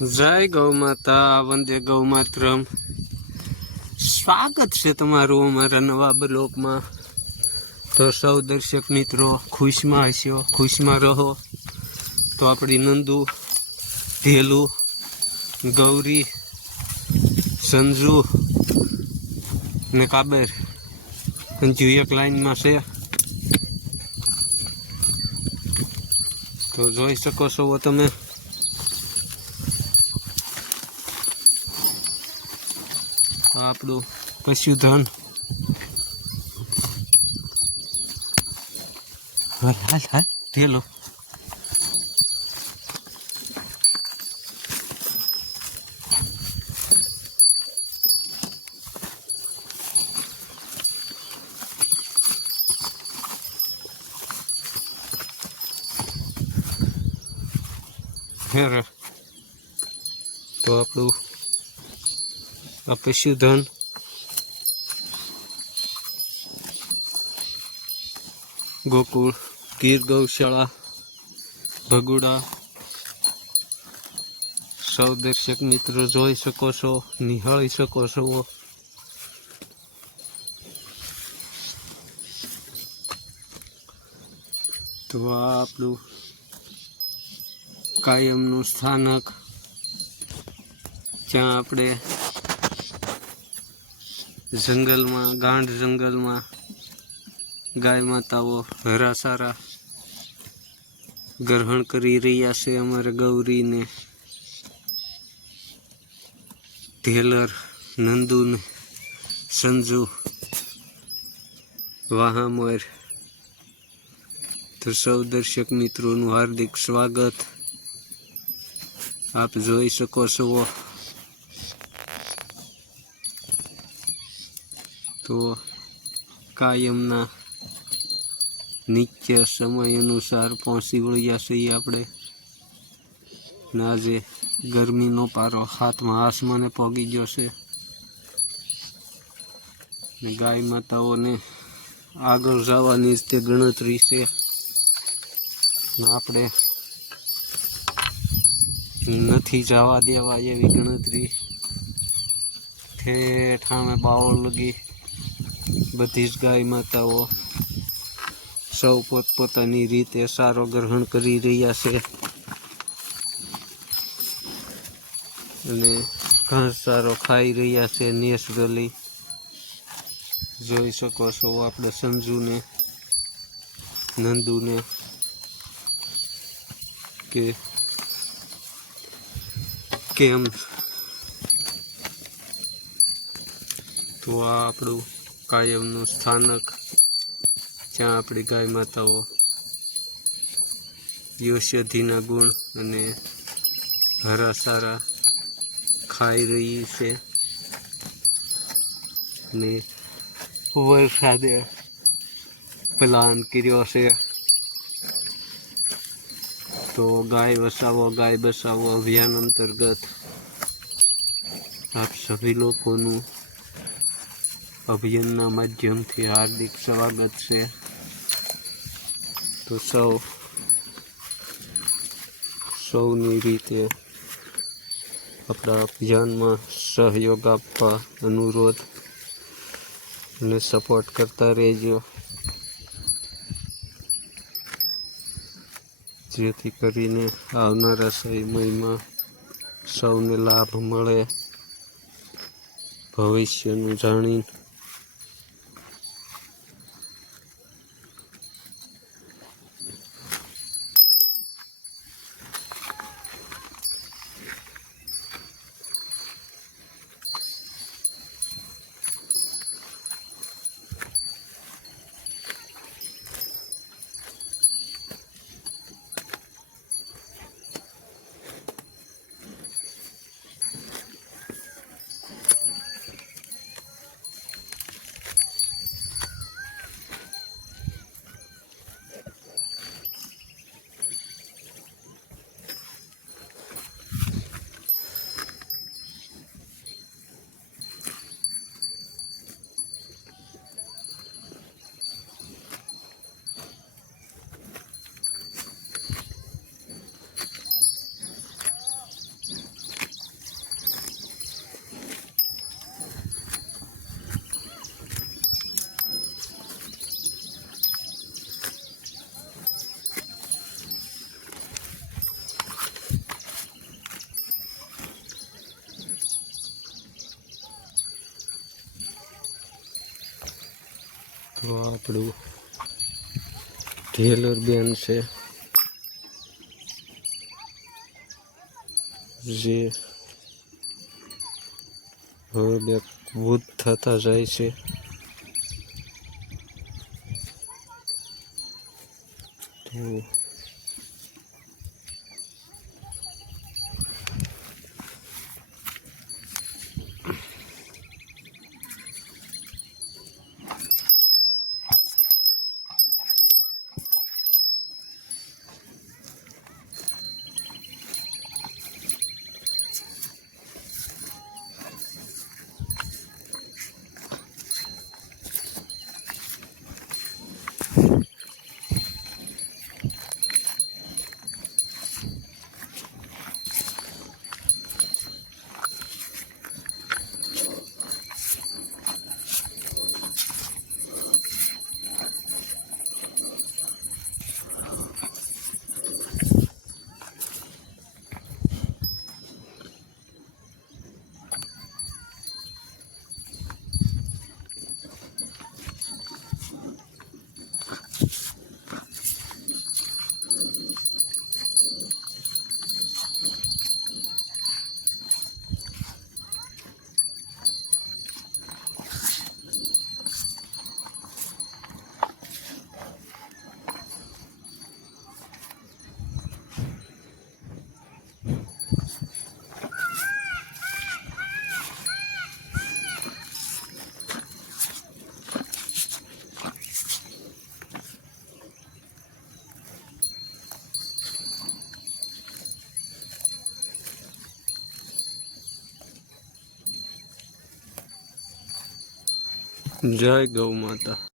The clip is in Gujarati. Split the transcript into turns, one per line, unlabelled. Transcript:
જય ગૌ માતા વંદે ગૌ માતરમ સ્વાગત છે તમારું અમારા નવા બ્લોકમાં તો સૌ દર્શક મિત્રો, ખુશમાં હશો, ખુશમાં રહો. તો આપણી નંદુ ઢેલું ગૌરી, સંજુ ને કાબેર. સંજુ એક લાઈનમાં છે. તો જોઈ શકો છો તમે. આપણું પશુધન હાલ હાલ હાલ ઢેલો ફેર તો આપણું આ પશુધન ગોકુળ ગીર ગૌશાળા ભગુડા સૌ દર્શક મિત્રો જોઈ શકો છો નિહાળી શકો છો તો આ આપણું કાયમનું સ્થાનક જ્યાં આપણે જંગલમાં ગાંઠ જંગલમાં, ગાય માતાઓ હરા સારા ગ્રહણ કરી રહ્યા છે અમારે ગૌરીને. ઢેલર, નંદુને, સંજુ, વાહામોર તો સૌ દર્શક મિત્રોનું હાર્દિક સ્વાગત. આપ જોઈ શકો છો તો કાયમના નિત્ય સમય અનુસાર પહોંચી વળ્યા છીએ આપણે. ને આજે ગરમીનો પારો હાથમાં આસમાને પોગી ગયો છે. ને ગાય માતાઓને આગળ જવાની તે ગણતરી છે. આપણે નથી જવા દેવા એવી ગણતરી. ઠેઠ સામે બાવળ લગી બધી જ ગાય માતાઓ સૌ પોતપોતાની રીતે સારો ગ્રહણ કરી રહ્યા છે. અને ઘાસ સારો ખાઈ રહ્યા છે નેચરલી. જોઈ શકો છો આપણે સંજુને, નંદુને કે કેમ. તો આ આપણું કાયમનું સ્થાનક, જ્યાં આપણી ગાય માતાઓ યોષધિના ગુણ અને હરા સારા ખાઈ રહી છે. ને વરસાદે પ્લાન કર્યો છે. તો ગાય વસાવો, ગાય બસાવો અભિયાન અંતર્ગત આપ સભી લોકોનું અભિયાનના માધ્યમથી હાર્દિક સ્વાગત છે. તો સૌ, સૌની રીતે આપણા અભિયાનમાં સહયોગ આપવા અનુરોધ અને સપોર્ટ કરતા રહેજો. જેથી કરીને આવનારા સમયમાં સૌને લાભ મળે. ભવિષ્યનું જાણી તો આપણું ઢેલર બેન છે. જે હવે બે વૃદ્ધ થતા જાય છે. તો જય ગૌ માતા.